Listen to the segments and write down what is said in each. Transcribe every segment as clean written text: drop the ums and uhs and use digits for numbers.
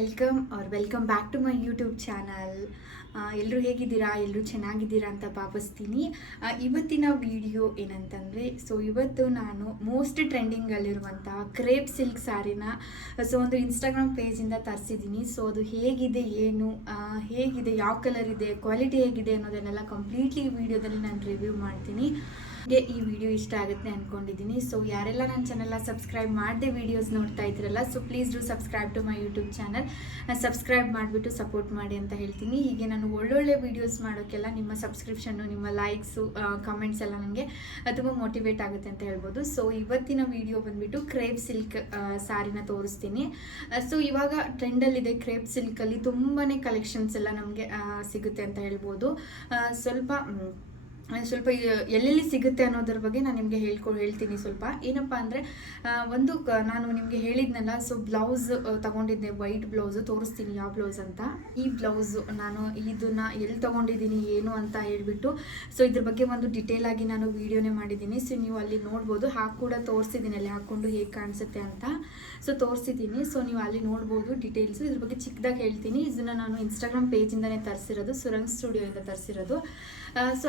Welcome back to my YouTube channel. ಎಲ್ಲರೂ ಹೇಗಿದ್ದೀರಾ? ಎಲ್ಲರೂ ಚೆನ್ನಾಗಿದ್ದೀರಾ ಅಂತ ಭಾವಿಸ್ತೀನಿ. ಇವತ್ತಿನ ವಿಡಿಯೋ ಏನಂತಂದರೆ, ಇವತ್ತು ನಾನು ಮೋಸ್ಟ್ ಟ್ರೆಂಡಿಂಗಲ್ಲಿರುವಂಥ ಕ್ರೇಪ್ ಸಿಲ್ಕ್ ಸ್ಯಾರಿನ ಒಂದು ಇನ್ಸ್ಟಾಗ್ರಾಮ್ ಪೇಜಿಂದ ತರಿಸಿದ್ದೀನಿ. ಅದು ಹೇಗಿದೆ, ಹೇಗಿದೆ, ಯಾವ ಕಲರ್ ಇದೆ, ಕ್ವಾಲಿಟಿ ಹೇಗಿದೆ ಅನ್ನೋದನ್ನೆಲ್ಲ ಕಂಪ್ಲೀಟ್ಲಿ ಈ ವಿಡಿಯೋದಲ್ಲಿ ನಾನು ರಿವ್ಯೂ ಮಾಡ್ತೀನಿ. ಈ ವಿಡಿಯೋ ಇಷ್ಟ ಆಗುತ್ತೆ ಅಂದ್ಕೊಂಡಿದ್ದೀನಿ. ಯಾರೆಲ್ಲ ನನ್ನ ಚಾನಲ್ನ ಸಬ್ಸ್ಕ್ರೈಬ್ ಮಾಡದೆ ವಿಡಿಯೋಸ್ ನೋಡ್ತಾ ಇದ್ದೀರಲ್ಲ, please do subscribe to my YouTube channel. Subscribe ಮಾಡಿಬಿಟ್ಟು ಸಪೋರ್ಟ್ ಮಾಡಿ ಅಂತ ಹೇಳ್ತೀನಿ. ಹೀಗೆ ನಾನು ಒಳ್ಳೊಳ್ಳೆ ವೀಡಿಯೋಸ್ ಮಾಡೋಕ್ಕೆಲ್ಲ ನಿಮ್ಮ ಸಬ್ಸ್ಕ್ರಿಪ್ಷನ್ನು, ನಿಮ್ಮ ಲೈಕ್ಸು, ಕಮೆಂಟ್ಸ್ ಎಲ್ಲ ನನಗೆ ತುಂಬ ಮೋಟಿವೇಟ್ ಆಗುತ್ತೆ ಅಂತ ಹೇಳ್ಬೋದು. ಇವತ್ತಿನ ವಿಡಿಯೋ ಬಂದುಬಿಟ್ಟು ಕ್ರೇಪ್ ಸಿಲ್ಕ್ ಸ್ಯಾರಿನ ತೋರಿಸ್ತೀನಿ. ಇವಾಗ ಟ್ರೆಂಡಲ್ಲಿದೆ ಕ್ರೇಪ್ ಸಿಲ್ಕಲ್ಲಿ ತುಂಬಾ ಕಲೆಕ್ಷನ್ಸ್ ಎಲ್ಲ ನಮಗೆ ಸಿಗುತ್ತೆ ಅಂತ ಹೇಳ್ಬೋದು. ಸ್ವಲ್ಪ ಎಲ್ಲೆಲ್ಲಿ ಸಿಗುತ್ತೆ ಅನ್ನೋದ್ರ ಬಗ್ಗೆ ನಾನು ನಿಮಗೆ ಹೇಳ್ತೀನಿ. ಸ್ವಲ್ಪ ಏನಪ್ಪ ಅಂದರೆ, ನಾನು ನಿಮಗೆ ಹೇಳಿದ್ನಲ್ಲ, ಬ್ಲೌಸ್ ತಗೊಂಡಿದ್ದೆ, ವೈಟ್ ಬ್ಲೌಸು. ತೋರಿಸ್ತೀನಿ ಯಾವ ಬ್ಲೌಸ್ ಅಂತ. ಈ ಬ್ಲೌಸು ನಾನು ಇದನ್ನು ಎಲ್ಲಿ ತೊಗೊಂಡಿದ್ದೀನಿ ಏನು ಅಂತ ಹೇಳ್ಬಿಟ್ಟು ಇದ್ರ ಬಗ್ಗೆ ಒಂದು ಡಿಟೇಲ್ ಆಗಿ ನಾನು ವಿಡಿಯೋನೇ ಮಾಡಿದ್ದೀನಿ. ನೀವು ಅಲ್ಲಿ ನೋಡ್ಬೋದು. ಕೂಡ ತೋರಿಸಿದ್ದೀನಿ, ಅಲ್ಲಿ ಹಾಕ್ಕೊಂಡು ಹೇಗೆ ಕಾಣಿಸುತ್ತೆ ಅಂತ ತೋರಿಸಿದ್ದೀನಿ. ನೀವು ಅಲ್ಲಿ ನೋಡ್ಬೋದು ಡೀಟೇಲ್ಸು. ಇದ್ರ ಬಗ್ಗೆ ಚಿಕ್ಕದಾಗಿ ಹೇಳ್ತೀನಿ. ಇದನ್ನು ನಾನು ಇನ್ಸ್ಟಾಗ್ರಾಮ್ ಪೇಜಿಂದನೇ ತರಿಸಿರೋದು, ಸುರಂಗ್ ಸ್ಟುಡಿಯೋಯಿಂದ ತರಿಸಿರೋದು.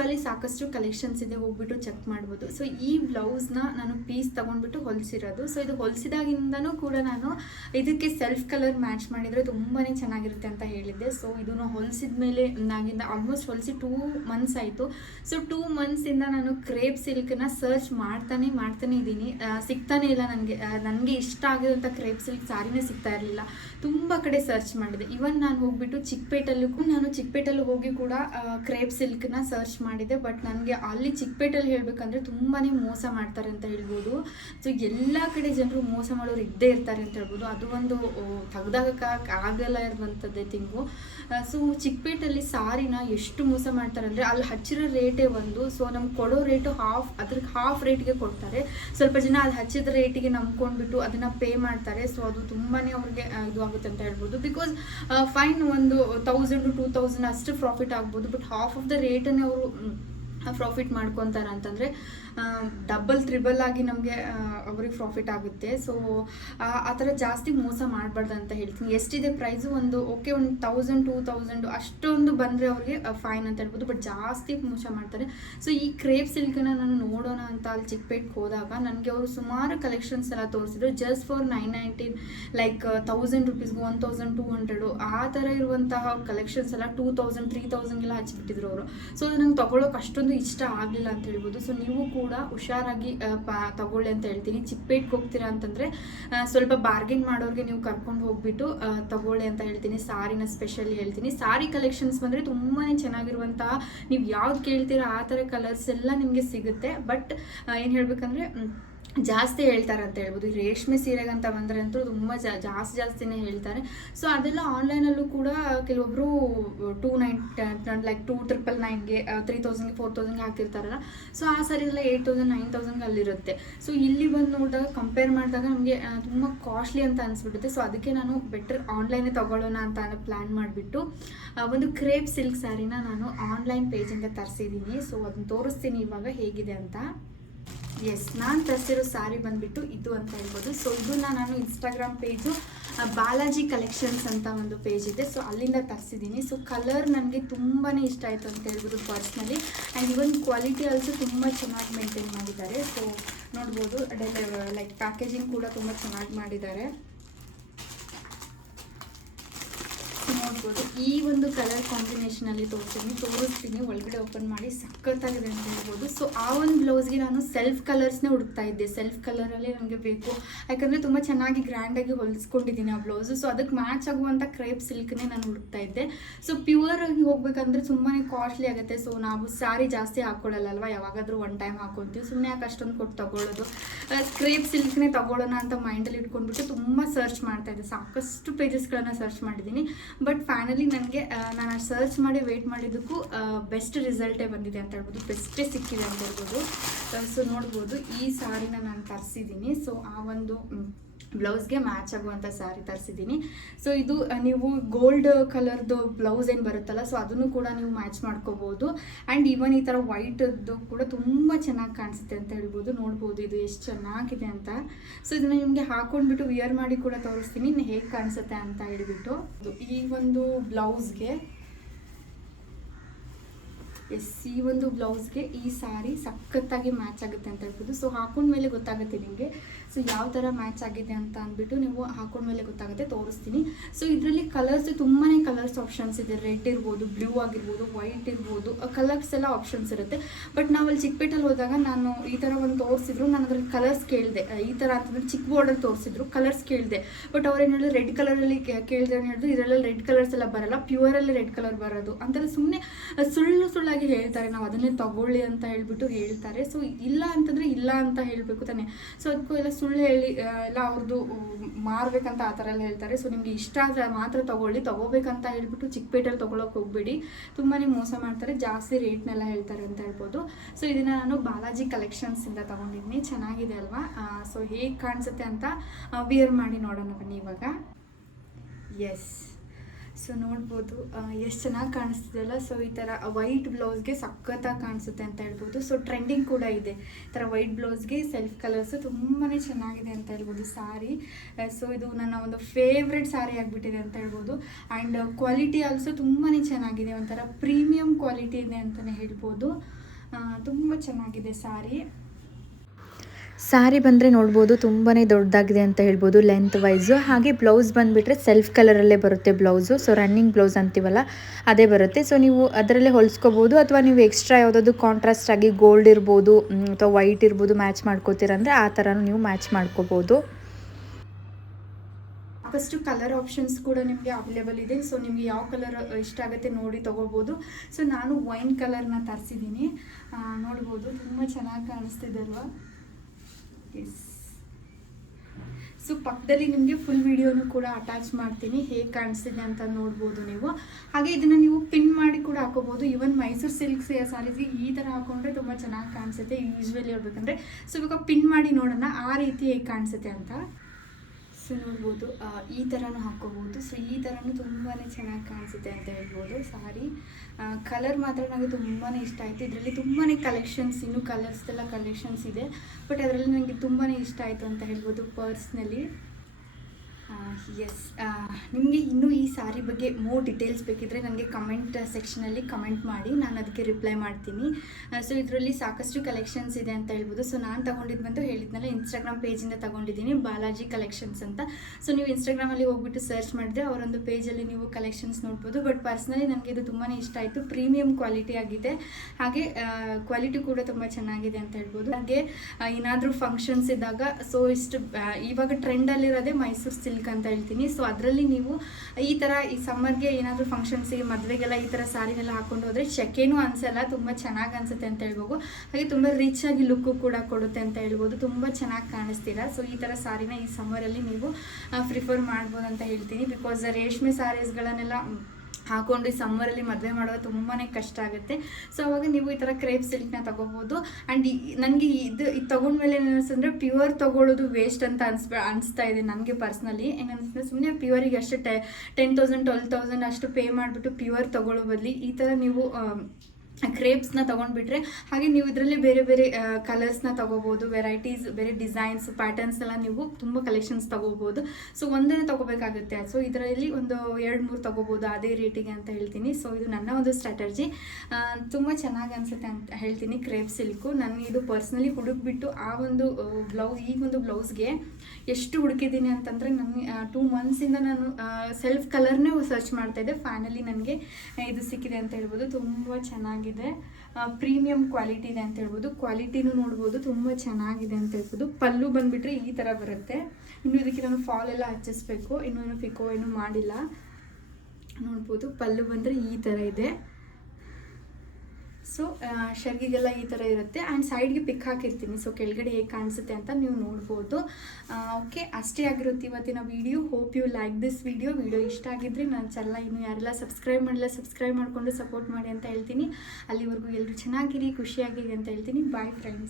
ಅಲ್ಲಿ ಸಾಕಷ್ಟು ಕಲೆಕ್ಷನ್ಸ್ ಇದೆ, ಹೋಗ್ಬಿಟ್ಟು ಚೆಕ್ ಮಾಡ್ಬೋದು. ಈ ಬ್ಲೌಸ್ನ ನಾನು ಪೀಸ್ ತೊಗೊಂಡ್ಬಿಟ್ಟು ಹೊಲಿಸಿರೋದು. ಇದು ಹೊಲಿಸಿದಾಗಿಂದನೂ ಕೂಡ ನಾನು ಇದಕ್ಕೆ ಸೆಲ್ಫ್ ಕಲರ್ ಮ್ಯಾಚ್ ಮಾಡಿದರೆ ತುಂಬಾ ಚೆನ್ನಾಗಿರುತ್ತೆ ಅಂತ ಹೇಳಿದ್ದೆ. ಇದನ್ನು ಹೊಲಿಸಿದ ಮೇಲೆ ನಾಗಿಂದ ಆಲ್ಮೋಸ್ಟ್ ಹೊಲಿಸಿ 2 months ಆಯಿತು. 2 monthsಯಿಂದ ನಾನು ಕ್ರೇಪ್ ಸಿಲ್ಕ್ನ ಸರ್ಚ್ ಮಾಡ್ತಾನೆ ಇದ್ದೀನಿ. ಸಿಗ್ತಾನೆ ಇಲ್ಲ ನನಗೆ ಇಷ್ಟ ಆಗಿರೋಂಥ ಕ್ರೇಪ್ ಸಿಲ್ಕ್ ಸ್ಯಾರಿನೇ ಸಿಗ್ತಾ ಇರಲಿಲ್ಲ. ತುಂಬ ಕಡೆ ಸರ್ಚ್ ಮಾಡಿದೆ. ಇವನ್ ನಾನು ಹೋಗ್ಬಿಟ್ಟು ಚಿಕ್ಕಪೇಟಲ್ಲೂ ಹೋಗಿ ಕೂಡ ಕ್ರೇಪ್ ಸಿಲ್ಕ್ನ ಸರ್ಚ್ ಮಾಡಿದೆ. ಬಟ್ ನನಗೆ ಅಲ್ಲಿ ಚಿಕ್ಕಪೇಟಲ್ಲಿ ಹೇಳಬೇಕಂದ್ರೆ ತುಂಬಾ ಮೋಸ ಮಾಡ್ತಾರೆ ಅಂತ ಹೇಳ್ಬೋದು. ಎಲ್ಲ ಕಡೆ ಜನರು ಮೋಸ ಮಾಡೋರು ಇದ್ದೇ ಇರ್ತಾರೆ ಅಂತ ಹೇಳ್ಬೋದು. ಅದು ಒಂದು ತೆಗ್ದಾಗಲ್ಲ ಇರುವಂಥದ್ದೇ ಥಿಂಗು. ಚಿಕ್ಕಪೇಟಲ್ಲಿ ಸಾರಿನ ಎಷ್ಟು ಮೋಸ ಮಾಡ್ತಾರೆ ಅಂದರೆ, ಅಲ್ಲಿ ಹಚ್ಚಿರೋ ರೇಟೇ ಒಂದು. ನಮ್ಗೆ ಕೊಡೋ ರೇಟು ಹಾಫ್ ರೇಟ್ಗೆ ಕೊಡ್ತಾರೆ. ಸ್ವಲ್ಪ ಜನ ಅದು ಹಚ್ಚಿದ ರೇಟಿಗೆ ನಂಬ್ಕೊಂಡ್ಬಿಟ್ಟು ಅದನ್ನು ಪೇ ಮಾಡ್ತಾರೆ. ಅದು ತುಂಬಾ ಅವ್ರಿಗೆ ಇದು ಆಗುತ್ತೆ ಅಂತ ಹೇಳ್ಬೋದು. ಬಿಕಾಸ್ ಫೈನ್ ಒಂದು 1000 to 2000 ಅಷ್ಟು ಪ್ರಾಫಿಟ್ ಆಗ್ಬೋದು. ಬಟ್ ಹಾಫ್ ಆಫ್ ದ ರೇಟನ್ನೇ ಅವರು ಪ್ರಾಫಿಟ್ ಮಾಡ್ಕೊತಾರೆ ಅಂತಂದರೆ ಡಬಲ್ ತ್ರಿಬಲ್ ಆಗಿ ನಮಗೆ ಅವ್ರಿಗೆ ಪ್ರಾಫಿಟ್ ಆಗುತ್ತೆ. ಆ ಥರ ಜಾಸ್ತಿ ಮೋಸ ಮಾಡಬಾರ್ದು ಅಂತ ಹೇಳ್ತೀನಿ. ಎಷ್ಟಿದೆ ಪ್ರೈಸು? ಒಂದು 1000 2000 ಅಷ್ಟೊಂದು ಬಂದರೆ ಅವ್ರಿಗೆ ಫೈನ್ ಅಂತ ಹೇಳ್ಬೋದು. ಬಟ್ ಜಾಸ್ತಿ ಮೋಸ ಮಾಡ್ತಾರೆ. ಈ ಕ್ರೇಪ್ ಸಿಲ್ಕನ್ನು ನಾನು ನೋಡೋಣ ಅಂತ ಅಲ್ಲಿ ಚಿಕ್ಕಪೇಟೆಗೆ ಹೋದಾಗ ನನಗೆ ಅವರು ಸುಮಾರು ಕಲೆಕ್ಷನ್ಸ್ ಎಲ್ಲ ತೋರಿಸಿದ್ರು. ಜಸ್ಟ್ ಫಾರ್ 919, ಲೈಕ್ 1000 rupeesಗೆ 1200 ಆ ಥರ ಇರುವಂತಹ ಕಲೆಕ್ಷನ್ಸ್ ಎಲ್ಲ 2000 3000 ಹಚ್ಚಿಬಿಟ್ಟಿದ್ರು ಅವರು. ಅದು ನಂಗೆ ತೊಗೊಳೋಕೆ ಅಷ್ಟೊಂದು ಇಷ್ಟ ಆಗಲಿಲ್ಲ ಅಂತ ಹೇಳ್ಬೋದು. ನೀವು ಕೂಡ ಹುಷಾರಾಗಿ ತಗೊಳ್ಳಿ ಅಂತ ಹೇಳ್ತೀನಿ. ಚಿಕ್ಕಪೇಟೆಗೆ ಹೋಗ್ತೀರಾ ಅಂತಂದರೆ ಸ್ವಲ್ಪ ಬಾರ್ಗೇನ್ ಮಾಡೋರಿಗೆ ನೀವು ಕರ್ಕೊಂಡು ಹೋಗ್ಬಿಟ್ಟು ತಗೊಳ್ಳಿ ಅಂತ ಹೇಳ್ತೀನಿ. ಸಾರಿನ ಸ್ಪೆಷಲಿ ಹೇಳ್ತೀನಿ. ಸಾರಿ ಕಲೆಕ್ಷನ್ಸ್ ಬಂದರೆ ತುಂಬಾ ಚೆನ್ನಾಗಿರುವಂತಹ, ನೀವು ಯಾವ್ದು ಕೇಳ್ತೀರಾ ಆ ಥರ ಕಲರ್ಸ್ ಎಲ್ಲ ನಿಮಗೆ ಸಿಗುತ್ತೆ. ಬಟ್ ಏನು ಹೇಳಬೇಕಂದ್ರೆ ಜಾಸ್ತಿ ಹೇಳ್ತಾರೆ ಅಂತ ಹೇಳ್ಬೋದು. ಈ ರೇಷ್ಮೆ ಸೀರೆಗಂತ ಬಂದರೆ ಅಂತೂ ತುಂಬ ಜಾಸ್ತಿನೇ ಹೇಳ್ತಾರೆ. ಅದೆಲ್ಲ ಆನ್ಲೈನಲ್ಲೂ ಕೂಡ ಕೆಲವೊಬ್ಬರು 299 ಲೈಕ್ 2999ಗೆ 3000ಗೆ 4000ಗೆ ಹಾಕಿರ್ತಾರಲ್ಲ. ಆ ಸಾರಿ ಎಲ್ಲ 8000 9000 ಅಲ್ಲಿರುತ್ತೆ. ಇಲ್ಲಿ ಬಂದು ನೋಡಿದಾಗ ಕಂಪೇರ್ ಮಾಡಿದಾಗ ನಮಗೆ ತುಂಬ ಕಾಸ್ಟ್ಲಿ ಅಂತ ಅನಿಸ್ಬಿಡುತ್ತೆ. ಅದಕ್ಕೆ ನಾನು ಬೆಟರ್ ಆನ್ಲೈನೇ ತೊಗೊಳ್ಳೋಣ ಅಂತ ಪ್ಲ್ಯಾನ್ ಮಾಡಿಬಿಟ್ಟು ಒಂದು ಕ್ರೇಪ್ ಸಿಲ್ಕ್ ಸ್ಯಾರಿನ ನಾನು ಆನ್ಲೈನ್ ಪೇಜಿಂದ ತರಿಸಿದ್ದೀನಿ. ಅದನ್ನು ತೋರಿಸ್ತೀನಿ ಇವಾಗ ಹೇಗಿದೆ ಅಂತ. ನಾನು ತರಿಸಿರೋ ಸ್ಯಾರಿ ಬಂದುಬಿಟ್ಟು ಇದು ಅಂತ ಹೇಳ್ಬೋದು. ಇದನ್ನು ನಾನು ಇನ್ಸ್ಟಾಗ್ರಾಮ್ ಪೇಜು ಬಾಲಾಜಿ ಕಲೆಕ್ಷನ್ಸ್ ಅಂತ ಒಂದು ಪೇಜ್ ಇದೆ. ಅಲ್ಲಿಂದ ತರಿಸಿದ್ದೀನಿ. ಕಲರ್ ನನಗೆ ತುಂಬಾ ಇಷ್ಟ ಆಯಿತು ಅಂತ ಹೇಳ್ಬೋದು personally. And even quality also ತುಂಬ ಚೆನ್ನಾಗಿ ಮೇಂಟೈನ್ ಮಾಡಿದ್ದಾರೆ. ನೋಡ್ಬೋದು, ಲೈಕ್ ಪ್ಯಾಕೇಜಿಂಗ್ ಕೂಡ ತುಂಬ ಚೆನ್ನಾಗಿ ಮಾಡಿದ್ದಾರೆ. ನೋಡ್ಬೋದು, ಈ ಒಂದು ಕಲರ್ ಕಾಂಬಿನೇಷನಲ್ಲಿ ತೋರಿಸ್ತೀನಿ. ಒಳಗಡೆ ಓಪನ್ ಮಾಡಿ ಸಖತ್ತಾಗಿದೆ ಅಂತ ಹೇಳ್ಬೋದು. ಆ ಒಂದು ಬ್ಲೌಸ್ಗೆ ನಾನು ಸೆಲ್ಫ್ ಕಲರ್ಸ್ನೇ ಹುಡುಕ್ತಾ ಇದ್ದೆ. ಸೆಲ್ಫ್ ಕಲರಲ್ಲೇ ನನಗೆ ಬೇಕು, ಯಾಕಂದರೆ ತುಂಬ ಚೆನ್ನಾಗಿ ಗ್ರ್ಯಾಂಡಾಗಿ ಹೊಲಿಸ್ಕೊಂಡಿದ್ದೀನಿ ಆ ಬ್ಲೌಸು. ಅದಕ್ಕೆ ಮ್ಯಾಚ್ ಆಗುವಂಥ ಕ್ರೇಪ್ ಸಿಲ್ಕ್ನೇ ನಾನು ಹುಡುಕ್ತಾ ಇದ್ದೆ. ಪ್ಯೂರ್ ಆಗಿ ಹೋಗ್ಬೇಕಂದ್ರೆ ತುಂಬಾ ಕಾಸ್ಟ್ಲಿ ಆಗುತ್ತೆ. ನಾವು ಸ್ಯಾರಿ ಜಾಸ್ತಿ ಹಾಕ್ಕೊಳ್ಳಲ್ಲ, ಯಾವಾಗಾದರೂ ಒನ್ ಟೈಮ್ ಹಾಕ್ಕೊತೀವಿ. ಸುಮ್ಮನೆ ಯಾಕೆ ಅಷ್ಟೊಂದು ಕೊಟ್ಟು ತೊಗೊಳ್ಳೋದು, ಕ್ರೇಪ್ ಸಿಲ್ಕ್ನೇ ತೊಗೊಳ್ಳೋಣ ಅಂತ ಮೈಂಡಲ್ಲಿ ಇಟ್ಕೊಂಡ್ಬಿಟ್ಟು ತುಂಬ ಸರ್ಚ್ ಮಾಡ್ತಾ ಇದ್ದೆ. ಸಾಕಷ್ಟು ಪೇಜಸ್ಗಳನ್ನು ಸರ್ಚ್ ಮಾಡಿದ್ದೀನಿ. ಬಟ್ ಫೈನಲಿ ನನಗೆ ನಾನು ಸರ್ಚ್ ಮಾಡಿ ವೇಟ್ ಮಾಡಿದ್ದಕ್ಕೂ ಬೆಸ್ಟ್ ರಿಸಲ್ಟೇ ಬಂದಿದೆ ಅಂತ ಹೇಳ್ಬೋದು. ಬೆಸ್ಟೇ ಸಿಕ್ಕಿದೆ ಅಂತ ಹೇಳ್ಬೋದು. ನೋಡ್ಬೋದು, ಈ ಸಾರಿನ ನಾನು ತರಿಸಿದ್ದೀನಿ. ಆ ಒಂದು ಬ್ಲೌಸ್ಗೆ ಮ್ಯಾಚ್ ಆಗುವಂಥ ಸ್ಯಾರಿ ತರಿಸಿದ್ದೀನಿ. ಸೊ ಇದು ನೀವು ಗೋಲ್ಡ್ ಕಲರ್ದು ಬ್ಲೌಸ್ ಏನು ಬರುತ್ತಲ್ಲ, ಸೊ ಅದನ್ನು ಕೂಡ ನೀವು ಮ್ಯಾಚ್ ಮಾಡ್ಕೋಬೋದು. ಆ್ಯಂಡ್ ಈವನ್ ಈ ಥರ ವೈಟದ್ದು ಕೂಡ ತುಂಬ ಚೆನ್ನಾಗಿ ಕಾಣಿಸುತ್ತೆ ಅಂತ ಹೇಳ್ಬೋದು. ನೋಡ್ಬೋದು ಇದು ಎಷ್ಟು ಚೆನ್ನಾಗಿದೆ ಅಂತ. ಸೊ ಇದನ್ನು ನಿಮಗೆ ಹಾಕೊಂಡ್ಬಿಟ್ಟು ವಿಯರ್ ಮಾಡಿ ಕೂಡ ತೋರಿಸ್ತೀನಿ ಇನ್ನು ಹೇಗೆ ಕಾಣಿಸುತ್ತೆ ಅಂತ ಹೇಳ್ಬಿಟ್ಟು. ಈ ಒಂದು ಬ್ಲೌಸ್ಗೆ ಈ ಒಂದು ಬ್ಲೌಸ್ಗೆ ಈ ಸ್ಯಾರಿ ಸಖತ್ತಾಗಿ ಮ್ಯಾಚ್ ಆಗುತ್ತೆ ಅಂತ ಹೇಳ್ಬೋದು. ಸೊ ಹಾಕೊಂಡ್ಮೇಲೆ ಗೊತ್ತಾಗುತ್ತೆ ನಿಮಗೆ ಸೊ ಯಾವ ಥರ ಮ್ಯಾಚ್ ಆಗಿದೆ ಅಂತ ಅಂದ್ಬಿಟ್ಟು ನೀವು ಹಾಕೊಂಡ್ಮೇಲೆ ಗೊತ್ತಾಗುತ್ತೆ, ತೋರಿಸ್ತೀನಿ. ಸೊ ಇದರಲ್ಲಿ ಕಲರ್ಸ್ ತುಂಬಾ ಕಲರ್ಸ್ ಆಪ್ಷನ್ಸ್ ಇದೆ. ರೆಡ್ ಇರ್ಬೋದು, ಬ್ಲೂ ಆಗಿರ್ಬೋದು, ವೈಟ್ ಇರ್ಬೋದು, ಕಲರ್ಸ್ ಎಲ್ಲ ಆಪ್ಷನ್ಸ್ ಇರುತ್ತೆ. ಬಟ್ ನಾವಲ್ಲಿ ಚಿಕ್ಕಪೇಟೆಲ್ಲಿ ಹೋದಾಗ ನಾನು ಈ ಥರ ಒಂದು ತೋರಿಸಿದ್ರು, ನಾನು ಅದ್ರಲ್ಲಿ ಕಲರ್ಸ್ ಕೇಳಿದೆ. ಈ ಥರ ಅಂತಂದರೆ ಚಿಕ್ಕ ಬೋರ್ಡಲ್ಲಿ ತೋರಿಸಿದ್ರು, ಕಲರ್ಸ್ ಕೇಳಿದೆ. ಬಟ್ ಅವ್ರು ಏನು ಹೇಳಿದ್ರು, ರೆಡ್ ಕಲರಲ್ಲಿ ಕೇಳಿದ್ರೆ ಏನು ಹೇಳಿದ್ರು, ಇದರಲ್ಲಿ ರೆಡ್ ಕಲರ್ಸ್ ಎಲ್ಲ ಬರಲ್ಲ, ಪ್ಯೂರಲ್ಲಿ ರೆಡ್ ಕಲರ್ ಬರೋದು ಅಂತೆಲ್ಲ ಸುಮ್ಮನೆ ಸುಳ್ಳಾಗಿ ಹೇಳ್ತಾರೆ. ನಾವು ಅದನ್ನೇ ತಗೊಳ್ಳಿ ಅಂತ ಹೇಳ್ಬಿಟ್ಟು ಹೇಳ್ತಾರೆ. ಸೊ ಇಲ್ಲ ಅಂತಂದರೆ ಇಲ್ಲ ಅಂತ ಹೇಳಬೇಕು ತಾನೆ. ಸೊ ಅದಕ್ಕೂ ಎಲ್ಲ ಸುಳ್ಳು ಹೇಳಿ ಎಲ್ಲ ಅವ್ರದ್ದು ಮಾರಬೇಕಂತ ಆ ಥರ ಎಲ್ಲ ಹೇಳ್ತಾರೆ. ಸೊ ನಿಮಗೆ ಇಷ್ಟ ಆದರೆ ಮಾತ್ರ ತಗೋಬೇಕಂತ ಹೇಳ್ಬಿಟ್ಟು ಚಿಕ್ಕಪೇಟೆಯಲ್ಲಿ ತೊಗೊಳಕ್ಕೆ ಹೋಗ್ಬೇಡಿ, ತುಂಬಾ ಮೋಸ ಮಾಡ್ತಾರೆ, ಜಾಸ್ತಿ ರೇಟ್ನೆಲ್ಲ ಹೇಳ್ತಾರೆ ಅಂತ ಹೇಳ್ಬೋದು. ಸೊ ಇದನ್ನು ನಾನು ಬಾಲಾಜಿ ಕಲೆಕ್ಷನ್ಸಿಂದ ತೊಗೊಂಡಿದ್ದೀನಿ. ಚೆನ್ನಾಗಿದೆ ಅಲ್ವಾ? ಸೊ ಹೇಗೆ ಕಾಣಿಸುತ್ತೆ ಅಂತ ವಿಯರ್ ಮಾಡಿ ನೋಡೋಣ ಬನ್ನಿ ಇವಾಗ. ಎಸ್, ಸೊ ನೋಡ್ಬೋದು ಎಷ್ಟು ಚೆನ್ನಾಗಿ ಕಾಣಿಸ್ತಿದೆಯಲ್ಲ. ಸೊ ಈ ಥರ ವೈಟ್ ಬ್ಲೌಸ್ಗೆ ಸಖತ್ತಾಗಿ ಕಾಣಿಸುತ್ತೆ ಅಂತ ಹೇಳ್ಬೋದು. ಸೊ ಟ್ರೆಂಡಿಂಗ್ ಕೂಡ ಇದೆ ಈ ಥರ ವೈಟ್ ಬ್ಲೌಸ್ಗೆ ಸೆಲ್ಫ್ ಕಲರ್ಸು ತುಂಬಾ ಚೆನ್ನಾಗಿದೆ ಅಂತ ಹೇಳ್ಬೋದು ಸ್ಯಾರಿ. ಸೊ ಇದು ನನ್ನ ಒಂದು ಫೇವ್ರೆಟ್ ಸ್ಯಾರಿ ಆಗಿಬಿಟ್ಟಿದೆ ಅಂತ ಹೇಳ್ಬೋದು. ಆ್ಯಂಡ್ ಕ್ವಾಲಿಟಿ ಆಲ್ಸೋ ತುಂಬಾ ಚೆನ್ನಾಗಿದೆ, ಒಂಥರ ಪ್ರೀಮಿಯಂ ಕ್ವಾಲಿಟಿ ಇದೆ ಅಂತಲೇ ಹೇಳ್ಬೋದು. ತುಂಬ ಚೆನ್ನಾಗಿದೆ ಸ್ಯಾರಿ. ಸ್ಯಾರಿ ಬಂದರೆ ನೋಡ್ಬೋದು ತುಂಬಾ ದೊಡ್ಡದಾಗಿದೆ ಅಂತ ಹೇಳ್ಬೋದು ಲೆಂತ್ ವೈಸು. ಹಾಗೆ ಬ್ಲೌಸ್ ಬಂದುಬಿಟ್ರೆ ಸೆಲ್ಫ್ ಕಲರಲ್ಲೇ ಬರುತ್ತೆ ಬ್ಲೌಸು. ಸೊ ರನ್ನಿಂಗ್ ಬ್ಲೌಸ್ ಅಂತೀವಲ್ಲ ಅದೇ ಬರುತ್ತೆ. ಸೊ ನೀವು ಅದರಲ್ಲೇ ಹೊಲಿಸ್ಕೋಬೋದು, ಅಥವಾ ನೀವು ಎಕ್ಸ್ಟ್ರಾ ಯಾವುದಾದ್ರು ಕಾಂಟ್ರಾಸ್ಟ್ ಆಗಿ ಗೋಲ್ಡ್ ಇರ್ಬೋದು ಅಥವಾ ವೈಟ್ ಇರ್ಬೋದು ಮ್ಯಾಚ್ ಮಾಡ್ಕೋತೀರಂದರೆ ಆ ಥರನೂ ನೀವು ಮ್ಯಾಚ್ ಮಾಡ್ಕೋಬೋದು. ಸಾಕಷ್ಟು ಕಲರ್ ಆಪ್ಷನ್ಸ್ ಕೂಡ ನಿಮಗೆ ಅವೈಲೇಬಲ್ ಇದೆ. ಸೊ ನಿಮಗೆ ಯಾವ ಕಲರ್ ಇಷ್ಟ ಆಗುತ್ತೆ ನೋಡಿ ತೊಗೋಬೋದು. ಸೊ ನಾನು ವೈನ್ ಕಲರ್ನ ತರಿಸಿದ್ದೀನಿ, ನೋಡ್ಬೋದು ತುಂಬ ಚೆನ್ನಾಗಿ ಕಾಣಿಸ್ತಿದೆ ಅಲ್ವಾ? ಎಸ್. ಸೊ ಪಕ್ಕದಲ್ಲಿ ನಿಮಗೆ ಫುಲ್ ವಿಡಿಯೋನು ಕೂಡ ಅಟ್ಯಾಚ್ ಮಾಡ್ತೀನಿ, ಹೇಗೆ ಕಾಣಿಸ್ತಿದೆ ಅಂತ ನೋಡ್ಬೋದು ನೀವು. ಹಾಗೆ ಇದನ್ನು ನೀವು ಪಿನ್ ಮಾಡಿ ಕೂಡ ಹಾಕೋಬೋದು. ಈವನ್ ಮೈಸೂರು ಸಿಲ್ಕ್ ಸ್ಯಾರೀಸ್ಗೆ ಈ ಥರ ಹಾಕೊಂಡ್ರೆ ತುಂಬ ಚೆನ್ನಾಗಿ ಕಾಣಿಸುತ್ತೆ ಯೂಶ್ವಲಿ ಹೇಳ್ಬೇಕಂದ್ರೆ. ಸೊ ಇವಾಗ ಪಿನ್ ಮಾಡಿ ನೋಡೋಣ ಆ ರೀತಿ ಹೇಗೆ ಕಾಣಿಸುತ್ತೆ ಅಂತ. ಸೊ ನೋಡ್ಬೋದು ಈ ಥರನೂ ಹಾಕ್ಕೋಬೋದು. ಸೊ ಈ ಥರನೂ ತುಂಬಾ ಚೆನ್ನಾಗಿ ಕಾಣಿಸುತ್ತೆ ಅಂತ ಹೇಳ್ಬೋದು ಸ್ಯಾರಿ. ಕಲರ್ ಮಾತ್ರ ನನಗೆ ತುಂಬಾ ಇಷ್ಟ ಆಯಿತು. ಇದರಲ್ಲಿ ತುಂಬಾ ಕಲೆಕ್ಷನ್ಸ್, ಇನ್ನೂ ಕಲರ್ಸ್ದೆಲ್ಲ ಕಲೆಕ್ಷನ್ಸ್ ಇದೆ. ಬಟ್ ಅದರಲ್ಲಿ ನನಗೆ ತುಂಬಾ ಇಷ್ಟ ಆಯಿತು ಅಂತ ಹೇಳ್ಬೋದು ಪರ್ಸ್ನಲಿ. ಎಸ್, ನಿಮಗೆ ಇನ್ನೂ ಈ ಸ್ಯಾರಿ ಬಗ್ಗೆ ಮೋರ್ ಡೀಟೇಲ್ಸ್ ಬೇಕಿದ್ದರೆ ನನಗೆ ಕಮೆಂಟ್ ಸೆಕ್ಷನಲ್ಲಿ ಕಮೆಂಟ್ ಮಾಡಿ, ನಾನು ಅದಕ್ಕೆ ರಿಪ್ಲೈ ಮಾಡ್ತೀನಿ. ಸೊ ಇದರಲ್ಲಿ ಸಾಕಷ್ಟು ಕಲೆಕ್ಷನ್ಸ್ ಇದೆ ಅಂತ ಹೇಳ್ಬೋದು. ಸೊ ನಾನು ತೊಗೊಂಡಿದ್ದು ಬಂದು ಹೇಳಿದ್ನಲ್ಲ ಇನ್ಸ್ಟಾಗ್ರಾಮ್ ಪೇಜಿಂದ ತೊಗೊಂಡಿದ್ದೀನಿ, ಬಾಲಾಜಿ ಕಲೆಕ್ಷನ್ಸ್ ಅಂತ. ಸೊ ನೀವು ಇನ್ಸ್ಟಾಗ್ರಾಮಲ್ಲಿ ಹೋಗ್ಬಿಟ್ಟು ಸರ್ಚ್ ಮಾಡಿದ್ರೆ ಅವರೊಂದು ಪೇಜಲ್ಲಿ ನೀವು ಕಲೆಕ್ಷನ್ಸ್ ನೋಡ್ಬೋದು. ಬಟ್ ಪರ್ಸ್ನಲಿ ನನಗೆ ಇದು ತುಂಬಾ ಇಷ್ಟ ಆಯಿತು. ಪ್ರೀಮಿಯಂ ಕ್ವಾಲಿಟಿ ಆಗಿದೆ, ಹಾಗೆ ಕ್ವಾಲಿಟಿ ಕೂಡ ತುಂಬ ಚೆನ್ನಾಗಿದೆ ಅಂತ ಹೇಳ್ಬೋದು. ಹಾಗೆ ಏನಾದರೂ ಫಂಕ್ಷನ್ಸ್ ಇದ್ದಾಗ ಸೊ ಇವಾಗ ಟ್ರೆಂಡಲ್ಲಿರೋದೇ ಮೈಸೂರು ಸಿಲ್ಕ್ ಅಂತ ಹೇಳ್ತೀನಿ. ಸೊ ಅದರಲ್ಲಿ ನೀವು ಈ ಥರ ಈ ಸಮ್ಮರ್ಗೆ ಏನಾದರೂ ಫಂಕ್ಷನ್ಸಿಗೆ ಮದುವೆಗೆಲ್ಲ ಈ ಥರ ಸ್ಯಾರಿನೆಲ್ಲ ಹಾಕೊಂಡು ಹೋದರೆ ಶೆಕೆನೂ ಅನಿಸಲ್ಲ, ತುಂಬ ಚೆನ್ನಾಗಿ ಅನಿಸುತ್ತೆ ಅಂತ ಹೇಳ್ಬೋದು. ಹಾಗೆ ತುಂಬ ರಿಚ್ ಆಗಿ ಲುಕ್ಕು ಕೂಡ ಕೊಡುತ್ತೆ ಅಂತ ಹೇಳ್ಬೋದು, ತುಂಬ ಚೆನ್ನಾಗಿ ಕಾಣಿಸ್ತೀರಾ. ಸೊ ಈ ಥರ ಸ್ಯಾರಿನ ಈ ಸಮ್ಮರಲ್ಲಿ ನೀವು ಪ್ರಿಫರ್ ಮಾಡ್ಬೋದು ಅಂತ ಹೇಳ್ತೀನಿ. ಬಿಕಾಸ್ ರೇಷ್ಮೆ ಸ್ಯಾರೀಸ್ಗಳನ್ನೆಲ್ಲ ಹಾಕೊಂಡು ಈ ಸಮ್ಮರಲ್ಲಿ ಮದುವೆ ಮಾಡೋದು ತುಂಬಾ ಕಷ್ಟ ಆಗುತ್ತೆ. ಸೊ ಅವಾಗ ನೀವು ಈ ಥರ ಕ್ರೇಪ್ ಸಿಲ್ಕ್ನ ತೊಗೋಬೋದು. ಆ್ಯಂಡ್ ನನಗೆ ಇದು ತೊಗೊಂಡ್ಮೇಲೆ ಏನು ಅನಿಸ್ತಂದರೆ ಪ್ಯೂರ್ ತೊಗೊಳ್ಳೋದು ವೇಸ್ಟ್ ಅಂತ ಅನಿಸ್ತಾ ಇದೆ ನನಗೆ ಪರ್ಸ್ನಲಿ. ಏನು ಅನಿಸ್ತದೆ, ಸುಮ್ಮನೆ ಪ್ಯೂರಿಗೆ ಅಷ್ಟು 10,000 12,000 ಅಷ್ಟು ಪೇ ಮಾಡಿಬಿಟ್ಟು ಪ್ಯೂರ್ ತೊಗೊಳ್ಳೋ ಬದಲಿ ಈ ಥರ ನೀವು ಕ್ರೇಪ್ಸ್ನ ತೊಗೊಂಡ್ಬಿಟ್ರೆ, ಹಾಗೆ ನೀವು ಇದರಲ್ಲಿ ಬೇರೆ ಬೇರೆ ಕಲರ್ಸ್ನ ತೊಗೋಬೋದು, ವೆರೈಟೀಸ್, ಬೇರೆ ಡಿಸೈನ್ಸ್, ಪ್ಯಾಟರ್ನ್ಸ್ನೆಲ್ಲ ನೀವು ತುಂಬ ಕಲೆಕ್ಷನ್ಸ್ ತೊಗೋಬೋದು. ಸೊ ಒಂದೇ ತೊಗೋಬೇಕಾಗುತ್ತೆ. ಸೊ ಇದರಲ್ಲಿ ಒಂದು 2-3 ತೊಗೋಬೋದು ಅದೇ ರೇಟಿಗೆ ಅಂತ ಹೇಳ್ತೀನಿ. ಸೊ ಇದು ನನ್ನ ಒಂದು ಸ್ಟ್ರಾಟರ್ಜಿ, ತುಂಬ ಚೆನ್ನಾಗಿ ಅನಿಸುತ್ತೆ ಅಂತ ಹೇಳ್ತೀನಿ ಕ್ರೇಪ್ ಸಿಲ್ಕು. ನನಗೆ ಇದು ಪರ್ಸ್ನಲಿ ಹುಡುಕ್ಬಿಟ್ಟು ಆ ಒಂದು ಈ ಒಂದು ಬ್ಲೌಸ್ಗೆ ಎಷ್ಟು ಹುಡುಕಿದ್ದೀನಿ ಅಂತಂದರೆ ನನಗೆ 2 ಮಂತ್ಸಿಂದ ನಾನು ಸೆಲ್ಫ್ ಕಲರ್ನೇ ಸರ್ಚ್ ಮಾಡ್ತಾಯಿದ್ದೆ. ಫೈನಲಿ ನನಗೆ ಇದು ಸಿಕ್ಕಿದೆ ಅಂತ ಹೇಳ್ಬೋದು. ತುಂಬ ಚೆನ್ನಾಗಿದೆ, ಪ್ರೀಮಿಯಂ ಕ್ವಾಲಿಟಿ ಇದೆ ಅಂತ ಹೇಳ್ಬೋದು. ಕ್ವಾಲಿಟಿನೂ ನೋಡ್ಬೋದು, ತುಂಬ ಚೆನ್ನಾಗಿದೆ ಅಂತ ಹೇಳ್ಬೋದು. ಪಲ್ಲು ಬಂದುಬಿಟ್ರೆ ಈ ಥರ ಬರುತ್ತೆ. ಇನ್ನು ಇದಕ್ಕೆ ನಾನು ಫಾಲ್ ಎಲ್ಲ ಹಚ್ಚಿಸ್ಬೇಕು, ಇನ್ನೂ ಪಿಕೋ ಏನೂ ಮಾಡಿಲ್ಲ. ನೋಡ್ಬೋದು ಪಲ್ಲು ಬಂದರೆ ಈ ಥರ ಇದೆ. ಸೊ ಶರ್ಗಿಗೆಲ್ಲ ಈ ಥರ ಇರುತ್ತೆ. ಆ್ಯಂಡ್ ಸೈಡ್ಗೆ ಪಿಕ್ ಹಾಕಿರ್ತೀನಿ, ಸೊ ಕೆಳಗಡೆ ಹೇಗೆ ಕಾಣಿಸುತ್ತೆ ಅಂತ ನೀವು ನೋಡ್ಬೋದು. ಓಕೆ, ಅಷ್ಟೇ ಆಗಿರುತ್ತೆ ಇವತ್ತಿನ video. Hope you like this video ಇಷ್ಟ ಆಗಿದ್ರೆ ನನ್ನ ಚಾನಲ್ ಇನ್ನೂ ಯಾರೆಲ್ಲ ಸಬ್ಸ್ಕ್ರೈಬ್ ಮಾಡಿಲ್ಲ ಸಬ್ಸ್ಕ್ರೈಬ್ ಮಾಡಿಕೊಂಡು ಸಪೋರ್ಟ್ ಮಾಡಿ ಅಂತ ಹೇಳ್ತೀನಿ. ಅಲ್ಲಿವರೆಗೂ ಎಲ್ಲರೂ ಚೆನ್ನಾಗಿರಿ, ಖುಷಿಯಾಗಿರಿ ಅಂತ ಹೇಳ್ತೀನಿ. Bye friends.